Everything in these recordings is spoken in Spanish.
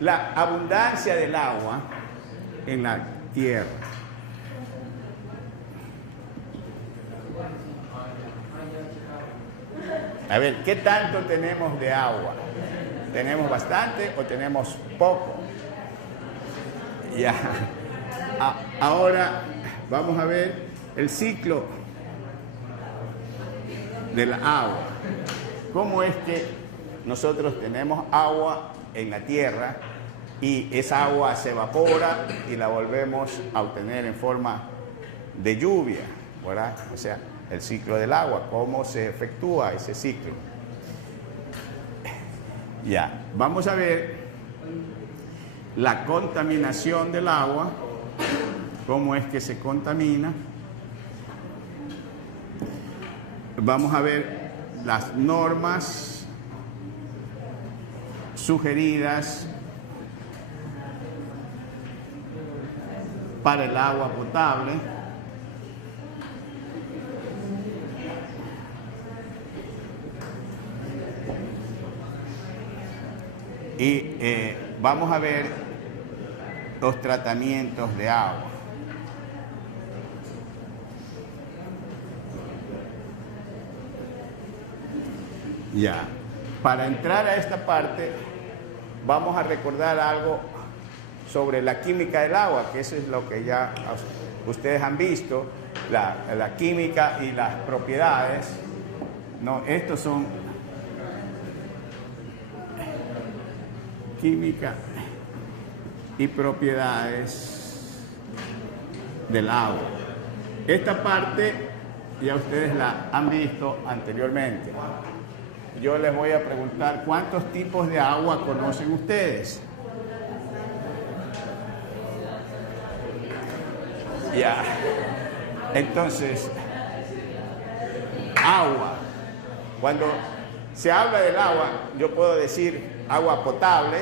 la abundancia del agua en la tierra. A ver, ¿qué tanto tenemos de agua? ¿Tenemos bastante o tenemos poco? Ya. Ahora vamos a ver el ciclo del agua. ¿Cómo es que nosotros tenemos agua en la tierra y esa agua se evapora y la volvemos a obtener en forma de lluvia, ¿verdad? O sea, el ciclo del agua, ¿cómo se efectúa ese ciclo? Ya, vamos a ver la contaminación del agua, cómo es que se contamina. Vamos a ver las normas sugeridas para el agua potable. Y vamos a ver los tratamientos de agua. Ya, para entrar a esta parte vamos a recordar algo sobre la química del agua, que eso es lo que ya ustedes han visto, la química y las propiedades. No, estos son química y propiedades del agua. Esta parte ya ustedes la han visto anteriormente. Yo les voy a preguntar cuántos tipos de agua conocen ustedes. Ya. Entonces, agua. Cuando se habla del agua, yo puedo decir agua potable,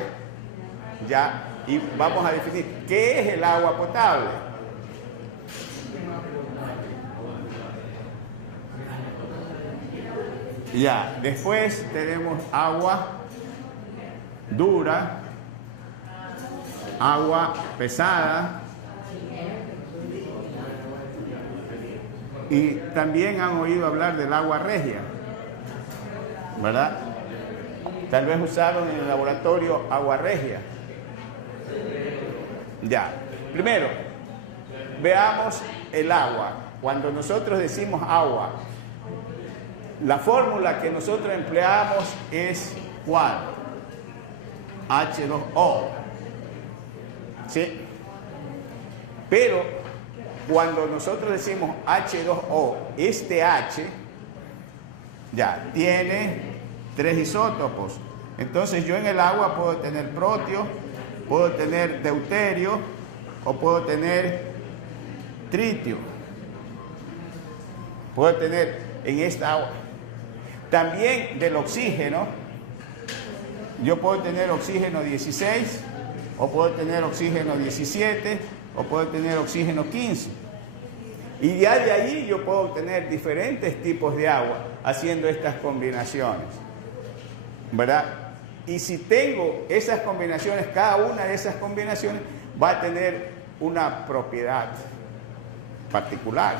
ya, y vamos a definir qué es el agua potable. Ya, después tenemos agua dura, agua pesada, y también han oído hablar del agua regia, ¿verdad? Tal vez usaron en el laboratorio agua regia. Ya, primero, veamos el agua. Cuando nosotros decimos agua, la fórmula que nosotros empleamos es ¿cuál? H2O. ¿Sí? Pero cuando nosotros decimos H2O, este H ya tiene 3 isótopos. Entonces yo en el agua puedo tener protio, puedo tener deuterio o puedo tener tritio. Puedo tener en esta agua. También del oxígeno, yo puedo tener oxígeno 16, o puedo tener oxígeno 17, o puedo tener oxígeno 15. Y ya de ahí yo puedo obtener diferentes tipos de agua haciendo estas combinaciones, ¿verdad? Y si tengo esas combinaciones, cada una de esas combinaciones va a tener una propiedad particular.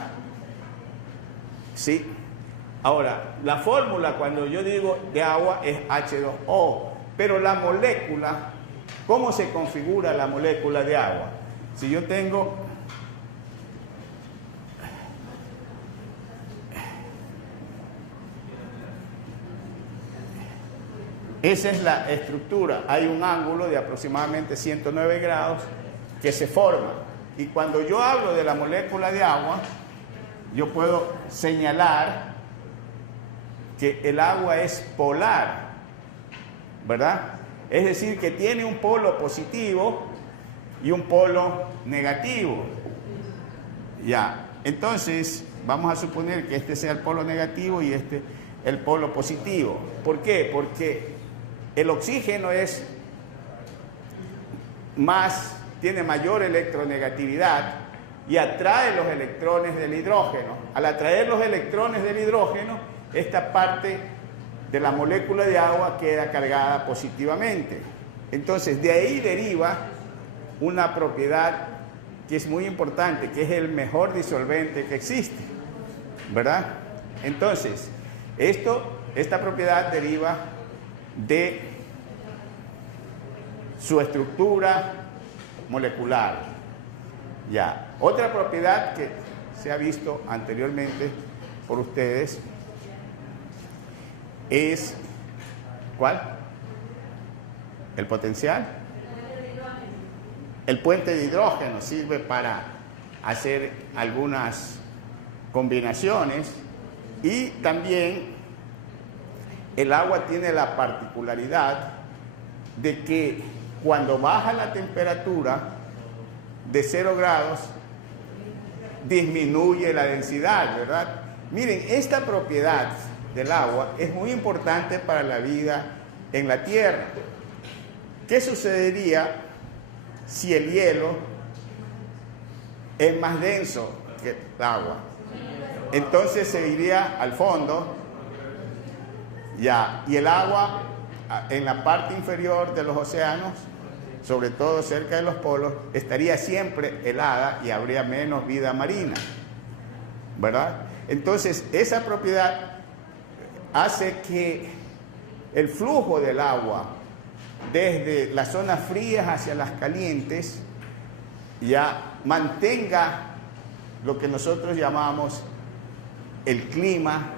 ¿Sí? Ahora, la fórmula cuando yo digo de agua es H2O, pero la molécula, ¿cómo se configura la molécula de agua? Si yo tengo esa es la estructura, hay un ángulo de aproximadamente 109 grados que se forma, y cuando yo hablo de la molécula de agua, yo puedo señalar que el agua es polar, ¿verdad? Es decir, que tiene un polo positivo y un polo negativo. Ya, entonces vamos a suponer que este sea el polo negativo y este el polo positivo. ¿Por qué? Porque el oxígeno tiene mayor electronegatividad y atrae los electrones del hidrógeno. Al atraer los electrones del hidrógeno, esta parte de la molécula de agua queda cargada positivamente. Entonces, de ahí deriva una propiedad que es muy importante, que es el mejor disolvente que existe, ¿verdad? Entonces, esta propiedad deriva de su estructura molecular. Ya. Otra propiedad que se ha visto anteriormente por ustedes es, ¿cuál? El potencial. El puente de hidrógeno sirve para hacer algunas combinaciones, y también el agua tiene la particularidad de que cuando baja la temperatura de 0 grados disminuye la densidad, ¿verdad? Miren, esta propiedad del agua es muy importante para la vida en la Tierra. ¿Qué sucedería si el hielo es más denso que el agua? Entonces se iría al fondo, ya, y el agua en la parte inferior de los océanos, sobre todo cerca de los polos, estaría siempre helada y habría menos vida marina, ¿verdad? Entonces, esa propiedad hace que el flujo del agua desde las zonas frías hacia las calientes ya mantenga lo que nosotros llamamos el clima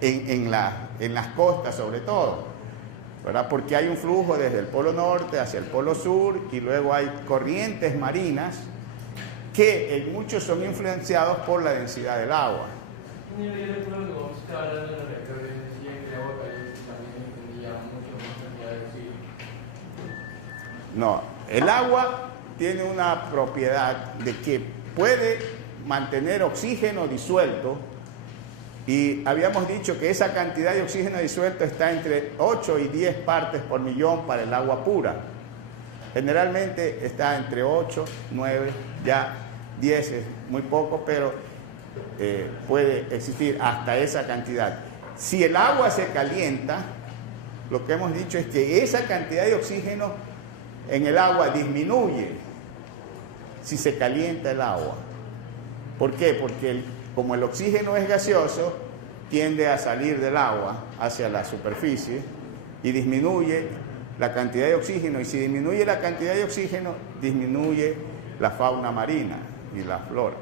en las costas, sobre todo, ¿verdad? Porque hay un flujo desde el polo norte hacia el polo sur, y luego hay corrientes marinas que en muchos son influenciados por la densidad del agua. No, el agua tiene una propiedad de que puede mantener oxígeno disuelto, y habíamos dicho que esa cantidad de oxígeno disuelto está entre 8 y 10 partes por millón para el agua pura. Generalmente está entre 8, 9, ya 10 es muy poco, pero puede existir hasta esa cantidad. Si el agua se calienta, lo que hemos dicho es que esa cantidad de oxígeno en el agua disminuye si se calienta el agua. ¿Por qué? Porque como el oxígeno es gaseoso, tiende a salir del agua hacia la superficie y disminuye la cantidad de oxígeno, y si disminuye la cantidad de oxígeno, disminuye la fauna marina y la flora.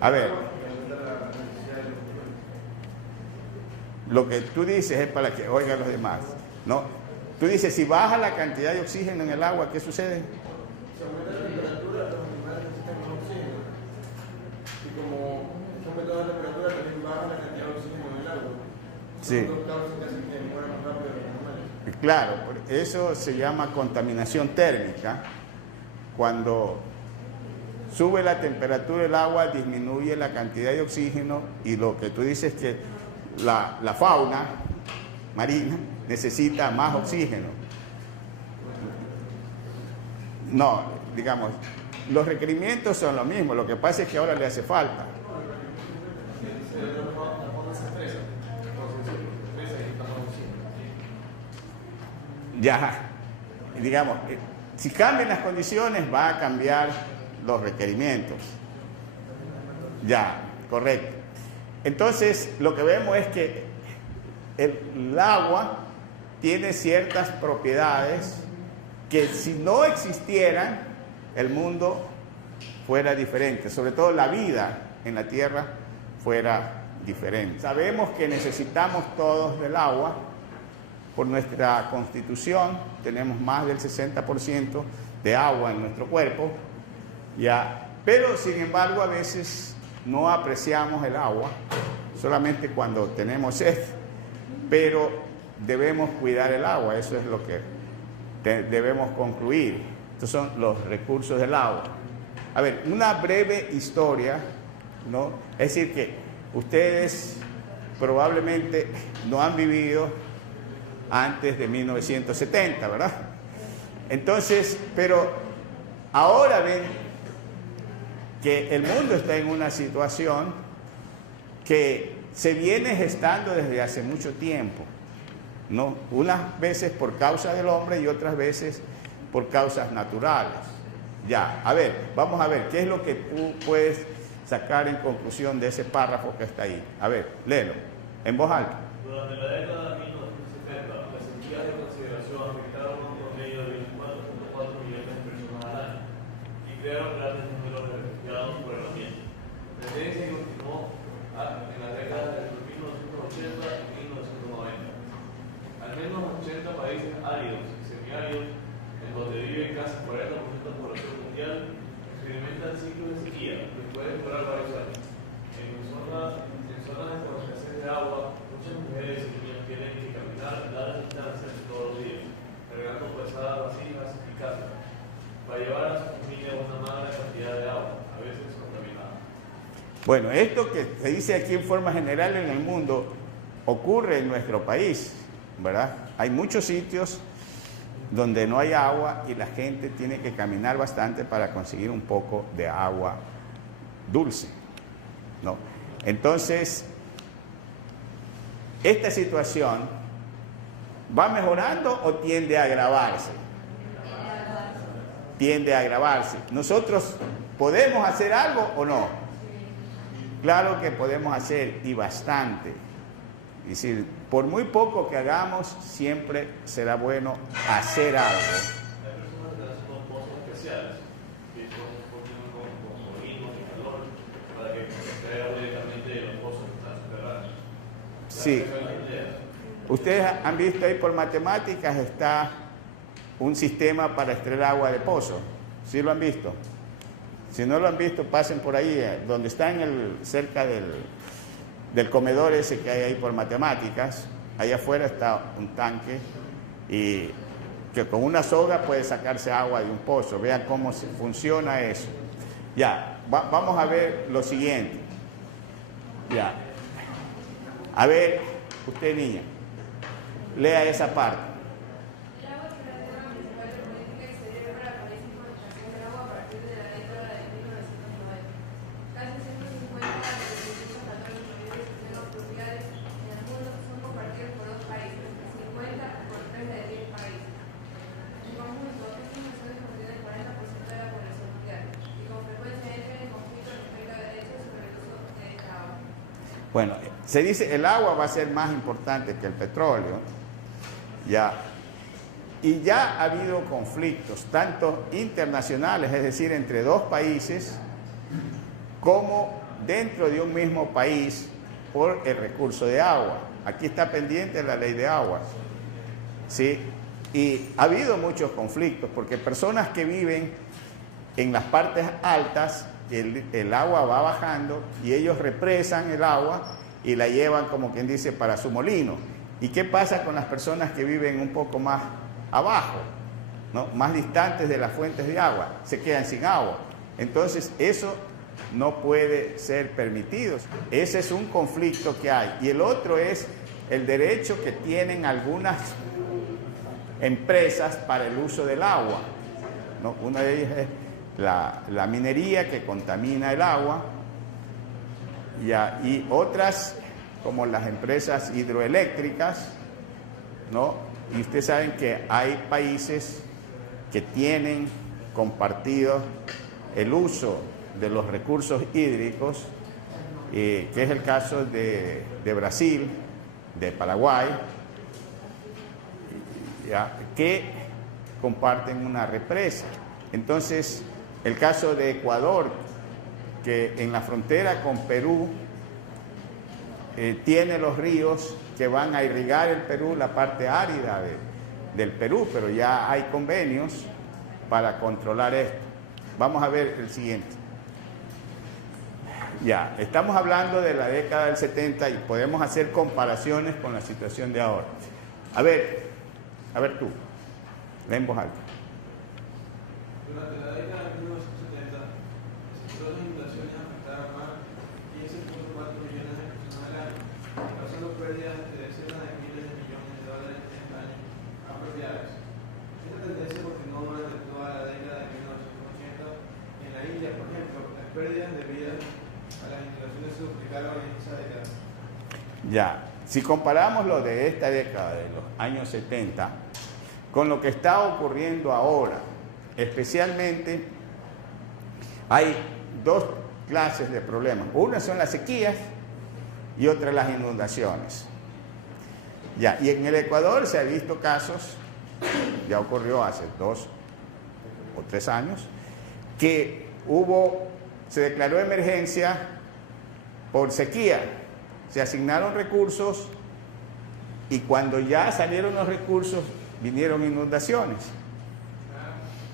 A ver, lo que tú dices es para que oigan los demás, ¿no? Tú dices, si baja la cantidad de oxígeno en el agua, ¿qué sucede? Se aumenta la temperatura, los animales necesitan más oxígeno. Y como aumenta la temperatura, también baja la cantidad de oxígeno en el agua. Sí. Dos causas que hacen que mueran más rápido los animales. Claro, eso se llama contaminación térmica. Cuando sube la temperatura del agua, disminuye la cantidad de oxígeno, y lo que tú dices es que la fauna marina necesita más oxígeno. No, digamos, los requerimientos son los mismos, lo que pasa es que ahora le hace falta. Ya, digamos, si cambian las condiciones, va a cambiar los requerimientos. Ya, correcto. Entonces, lo que vemos es que el agua tiene ciertas propiedades que, si no existieran, el mundo fuera diferente, sobre todo la vida en la Tierra fuera diferente. Sabemos que necesitamos todos del agua. Por nuestra constitución tenemos más del 60% de agua en nuestro cuerpo, ya, pero sin embargo a veces no apreciamos el agua, solamente cuando tenemos sed, pero debemos cuidar el agua, eso es lo que debemos concluir. Estos son los recursos del agua. A ver, una breve historia, ¿no? Es decir, que ustedes probablemente no han vivido antes de 1970, ¿verdad? Entonces, pero ahora ven que el mundo está en una situación que se viene gestando desde hace mucho tiempo, ¿no? Unas veces por causa del hombre y otras veces por causas naturales. Ya, a ver, vamos a ver, ¿qué es lo que tú puedes sacar en conclusión de ese párrafo que está ahí? A ver, léelo, en voz alta. Durante la década de 1970, las entidades de consideración afectaron a un promedio de 24.4 millones de personas al año y crearon grandes números de refugiados por el ambiente. Tendencia que continuó en las décadas de 1980 y 1990. Al menos 80 países áridos y semiáridos, en donde vive casi 40% de la población mundial, experimentan ciclos de sequía que pueden durar varios años. En zonas con escasez de agua, muchas mujeres y niños tienen que caminar largas distancias todos los días, cargando pesadas vasijas y cargas, para llevar a su familia una magra cantidad de agua, a veces contaminada. Bueno, esto que se dice aquí en forma general en el mundo ocurre en nuestro país, ¿verdad? Hay muchos sitios donde no hay agua y la gente tiene que caminar bastante para conseguir un poco de agua dulce, ¿no? Entonces, esta situación ¿va mejorando o tiende a agravarse? Tiende a agravarse. ¿Nosotros podemos hacer algo o no? Claro que podemos hacer, y bastante. Es decir, por muy poco que hagamos, siempre será bueno hacer algo. Hay personas que hacen pozos especiales, que con molinos y calor, para que extraiga directamente de los pozos que están subterráneos. Sí. Ustedes han visto ahí por matemáticas está un sistema para extraer agua de pozo. ¿Sí lo han visto? Si no lo han visto, pasen por ahí, donde está cerca del comedor ese que hay ahí por matemáticas. Allá afuera está un tanque y que con una soga puede sacarse agua de un pozo. Vean cómo funciona eso. Ya, vamos a ver lo siguiente. Ya. A ver, usted niña, lea esa parte. Bueno, se dice el agua va a ser más importante que el petróleo, ya, y ya ha habido conflictos, tanto internacionales, es decir, entre dos países, como dentro de un mismo país por el recurso de agua. Aquí está pendiente la ley de aguas, ¿sí? Y ha habido muchos conflictos, porque personas que viven en las partes altas, el agua va bajando y ellos represan el agua y la llevan, como quien dice, para su molino. ¿Y qué pasa con las personas que viven un poco más abajo, ¿no? Más distantes de las fuentes de agua? Se quedan sin agua. Entonces, eso no puede ser permitido. Ese es un conflicto que hay. Y el otro es el derecho que tienen algunas empresas para el uso del agua, ¿no? Una de ellas es la minería, que contamina el agua, y otras como las empresas hidroeléctricas, ¿no? Y ustedes saben que hay países que tienen compartido el uso de los recursos hídricos, que es el caso de Brasil, de Paraguay, ¿ya? Que comparten una represa. Entonces, el caso de Ecuador, que en la frontera con Perú tiene los ríos que van a irrigar el Perú, la parte árida del Perú, pero ya hay convenios para controlar esto. Vamos a ver el siguiente. Ya, estamos hablando de la década del 70 y podemos hacer comparaciones con la situación de ahora. A ver tú, lee en voz alta. Durante la década de 1970, las inundaciones afectaron a 15.4 millones de personas al año, causando pérdidas de decenas de miles de millones de dólares en daños apropiados. Esta tendencia continuó durante toda la década de 1980. En la India, por ejemplo, las pérdidas en esa década. Ya, si comparamos lo de esta década, de los años 70, con lo que está ocurriendo ahora, especialmente hay dos clases de problemas. Una son las sequías y otra las inundaciones. Ya, y en el Ecuador se han visto casos, ya ocurrió hace 2 o 3 años, que se declaró emergencia por sequía. Se asignaron recursos y cuando ya salieron los recursos vinieron inundaciones.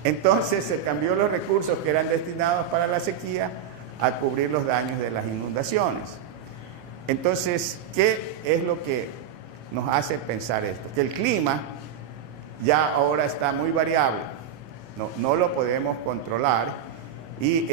Entonces se cambió los recursos que eran destinados para la sequía a cubrir los daños de las inundaciones. Entonces, ¿qué es lo que nos hace pensar esto? Que el clima ya ahora está muy variable, no lo podemos controlar y